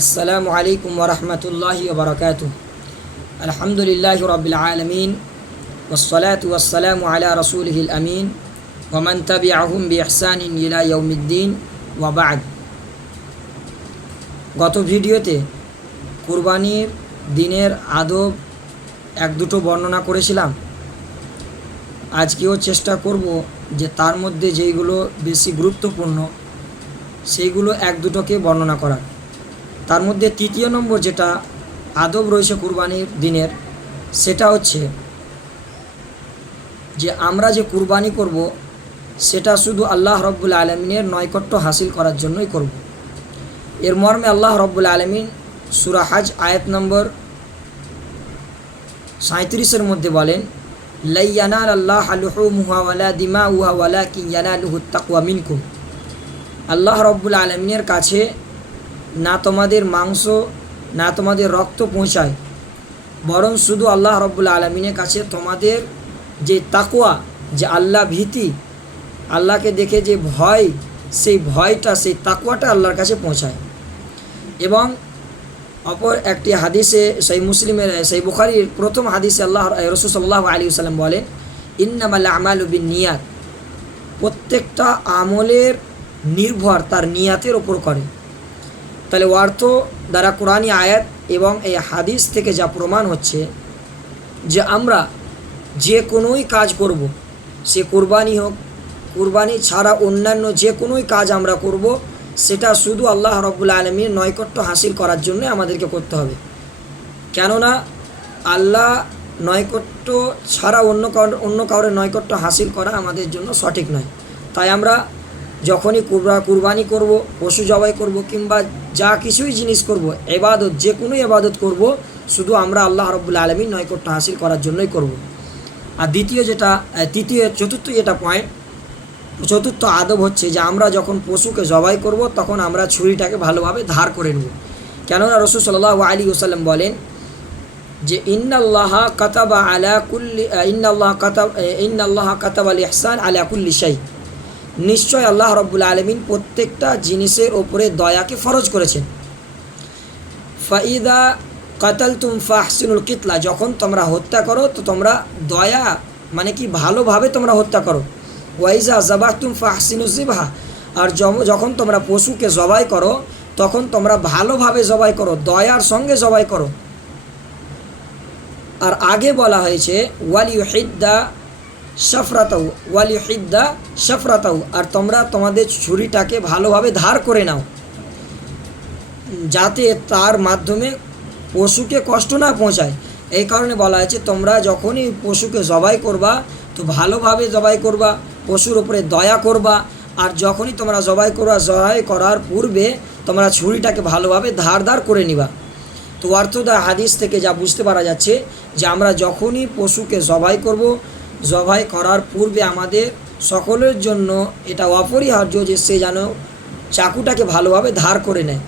আসসালামু আলাইকুম ওরহমতুল্লাহ ওবরকাত আলহামদুলিল্লাহ রবিল আলমিন ওসলাত ওসালাম রসুল রসুলহিল আমিন ওমন তবি আহম বি আহসান ইলা গত ভিডিওতে কুরবানির দিনের আদব এক দুটো বর্ণনা করেছিলাম। আজকেও চেষ্টা করব যে তার মধ্যে যেইগুলো বেশি গুরুত্বপূর্ণ, সেইগুলো এক দুটোকে বর্ণনা করা তার মধ্যে তৃতীয় নম্বর যেটা আদব রয়েছে কুরবানির দিনের, সেটা হচ্ছে যে আমরা যে কুরবানি করব, সেটা শুধু আল্লাহ রব্বুল আলমিনের নৈকট্য হাসিল করার জন্যই করব। এর মর্মে আল্লাহ রব্বুল আলমিন সুরাহাজ আয়াত নম্বর সাঁত্রিশের মধ্যে বলেন লাইয়ানার আল্লাহ আলুহু মুহাওয়ালা দিমা উহাওয়ালা কি ইয়ানালুহু তাকুয়া মিনকুম। আল্লাহ রব্বুল আলমিনের কাছে না তোমাদের মাংস, না তোমাদের রক্ত পৌঁছায়। বরং শুধু আল্লাহ রব্বুল আলমিনের কাছে তোমাদের যে তাকুয়া যে আল্লাহ ভীতি, আল্লাহকে দেখে যে ভয়, সেই ভয়টা, সেই তাকুয়াটা আল্লাহর কাছে পৌঁছায়। এবং অপর একটি হাদিসে, সেই মুসলিমের, সেই বুখারির প্রথম হাদিসে আল্লাহ রসুল সাল্লাহ আলী সাল্লাম বলেন ইন্নামাল্লা আমাল উবিন নিয়াত প্রত্যেকটা আমলের নির্ভর তার নিয়াতের ওপর করে। তাহলে অর্থ দ্বারা কোরআনী আয়াত এবং এই হাদিস থেকে যা প্রমাণ হচ্ছে যে আমরা যে কোনোই কাজ করব, সে কোরবানি হোক, কোরবানি ছাড়া অন্যান্য যে কোনোই কাজ আমরা করব, সেটা শুধু আল্লাহ রব্বুল আলমীর নৈকট্য হাসিল করার জন্য আমাদেরকে করতে হবে। কেননা আল্লাহ নৈকট্য ছাড়া অন্য অন্য কারোর নৈকট্য হাসিল করা আমাদের জন্য সঠিক নয়। তাই আমরা যখনই কুরবা কুরবানি করব, পশু জবাই করব, কিংবা যা কিছুই জিনিস করব, এবাদত, যে কোনো এবাদত করব, শুধু আমরা আল্লাহ রব্বুল আলমীর নৈকট্য হাসিল করার জন্যই করব। আর দ্বিতীয় যেটা তৃতীয়, চতুর্থ যেটা পয়েন্ট চতুর্থ আদব হচ্ছে যে আমরা যখন পশুকে জবাই করব, তখন আমরা ছুরিটাকে ভালোভাবে ধার করে নেব। কেননা রসুল সাল্লাহ আলী ওসাল্লাম বলেন যে, ইন্নাল্লাহ কাতাবা আলা কুল্লি ইন্নাল্লাহ কাতাব ইন্নাল্লাহ কাতাব আল ইহসান আলা কুল্লি শাই। নিশ্চয় আল্লাহ রব্বুল আলমিন প্রত্যেকটা জিনিসের ওপরে দয়াকে ফরজ করেছেন। ফাইদা কাতাল তুম ফাহসিনুল কিতলা, যখন তোমরা হত্যা করো, তো তোমরা দয়া মানে কি, ভালোভাবে তোমরা হত্যা করো। ওয়াইজা জবাহ তুম ফাহসিনুজিবাহা আর যখন তোমরা পশুকে জবাই করো, তখন তোমরা ভালোভাবে জবাই করো, দয়ার সঙ্গে জবাই করো। আর আগে বলা হয়েছে, ওয়ালি হিদ্দা সফরাতাউ ওয়ালি হিদ্দা সফরাতাউ আর তোমরা তোমাদের ছুরিটাকে ভালোভাবে ধার করে নাও, যাতে তার মাধ্যমে পশুকে কষ্ট না পৌঁছায়। এই কারণে বলা হয়েছে, তোমরা যখনই পশুকে জবাই করবা, তো ভালোভাবে জবাই করবা, পশুর উপরে দয়া করবা, আর যখনই তোমরা জবাই করবা, জবাই করার পূর্বে তোমরা ছুরিটাকে ভালোভাবে ধার ধার করে নিবা। তো অর্থদা হাদিস থেকে যা বুঝতে পারা যাচ্ছে, যে আমরা যখনই পশুকে জবাই করব জবাই করার পূর্বে আমাদের সকলের জন্য এটা অপরিহার্য যে সে যেন চাকুটাকে ভালোভাবে ধার করে নেয়।